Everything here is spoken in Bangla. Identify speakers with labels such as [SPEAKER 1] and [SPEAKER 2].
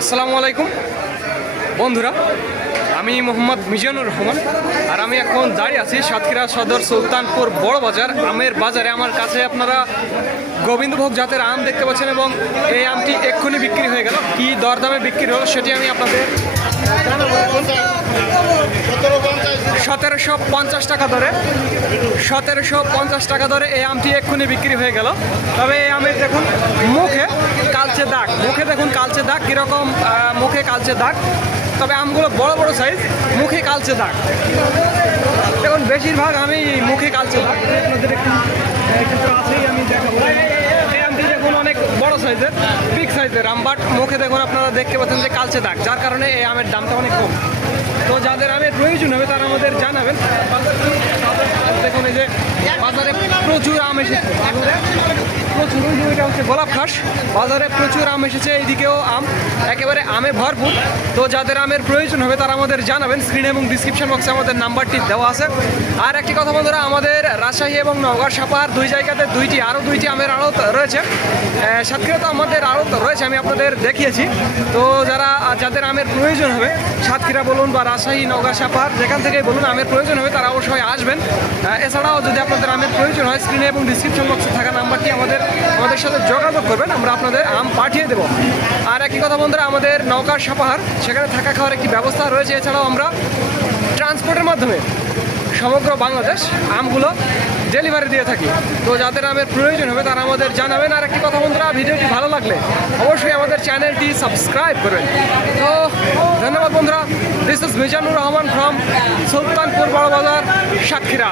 [SPEAKER 1] আসসালামু আলাইকুম। বন্ধুরা, আমি মোহাম্মদ মিজানুর রহমান আর আমি এখন দাঁড়িয়ে আছি সাতক্ষীরা সদর সুলতানপুর বড় বাজার, আমের বাজারে। আমার কাছে আপনারা গোবিন্দভোগ জাতের আম দেখতে পাচ্ছেন এবং এই আমটি এক্ষুনি বিক্রি হয়ে গেল। কি দরদামে বিক্রি হলো সেটি আমি আপনাদের সতেরোশো পঞ্চাশ টাকা ধরে সতেরোশো পঞ্চাশ টাকা ধরে এই আমটি এক্ষুনি বিক্রি হয়ে গেল। তবে এই আমের দেখুন, মুখে কালচে দাগ, মুখে দেখুন কালচে দাগ, কীরকম মুখে কালচে দাগ। তবে আমগুলো বড় বড় সাইজ মুখে কালচে দাগ। দেখুন, বেশিরভাগ আমি মুখে কালচে দাগ। আপনাদের একটু তো আছেই আমি দেখাবো এই আমটি দেখুন অনেক বড় সাইজের বিগ সাইজের আম বাট মুখে দেখুন আপনারা দেখতে পাচ্ছেন যে কালচে দাগ, যার কারণে এই আমের দামটা অনেক কম। তো যাদের আমের প্রয়োজন হবে তারা আমাদের জানাবেন। দেখুন এই যে বাজারে প্রচুর আম এসেছে। যে ওইটা হচ্ছে গোলাপ ঘাস। বাজারে প্রচুর আম এসেছে, এইদিকেও আম। একেবারে আমে ভরপুর। তো যাদের আমের প্রয়োজন হবে তারা আমাদের জানাবেন। স্ক্রিন এবং ডিসক্রিপশন বক্সে আমাদের নাম্বারটি দেওয়া আছে। আর একটি কথা বন্ধুরা, আমাদের রাজশাহী এবং নগর সাপাহার দুই জায়গাতে দুইটি, আরও দুইটি আমের আড়ত রয়েছে। সাতক্ষীরা তো আমাদের আড়ত রয়েছে, আমি আপনাদের দেখিয়েছি। তো যারা, যাদের আমের প্রয়োজন হবে, সাতক্ষীরা বলুন বা রাজশাহী নগর সাপাহার যেখান থেকে বলুন আমের প্রয়োজন হবে, তারা অবশ্যই আসবেন। এছাড়াও যদি আপনাদের আমের প্রয়োজন হয় স্ক্রিনে এবং ডিসক্রিপশন বক্সে থাকা নাম্বারটি আমাদের আমাদের সাথে যোগাযোগ করবেন, আমরা আপনাদের আম পাঠিয়ে দেবো। আর একই কথা বন্ধুরা, আমাদের নৌকার সাপাহার, সেখানে থাকা খাওয়ার একটি ব্যবস্থা রয়েছে। এছাড়াও আমরা ট্রান্সপোর্টের মাধ্যমে সমগ্র বাংলাদেশ আমগুলো ডেলিভারি দিয়ে থাকি। তো যাদের আমের প্রয়োজন হবে, তারা আমাদের জানাবেন। আর একটি কথা বন্ধুরা, ভিডিওটি ভালো লাগলে অবশ্যই আমাদের চ্যানেলটি সাবস্ক্রাইব করবেন। তো ধন্যবাদ বন্ধুরা this is Mizanur Rahman from Sultanpur Barobazar Satkhira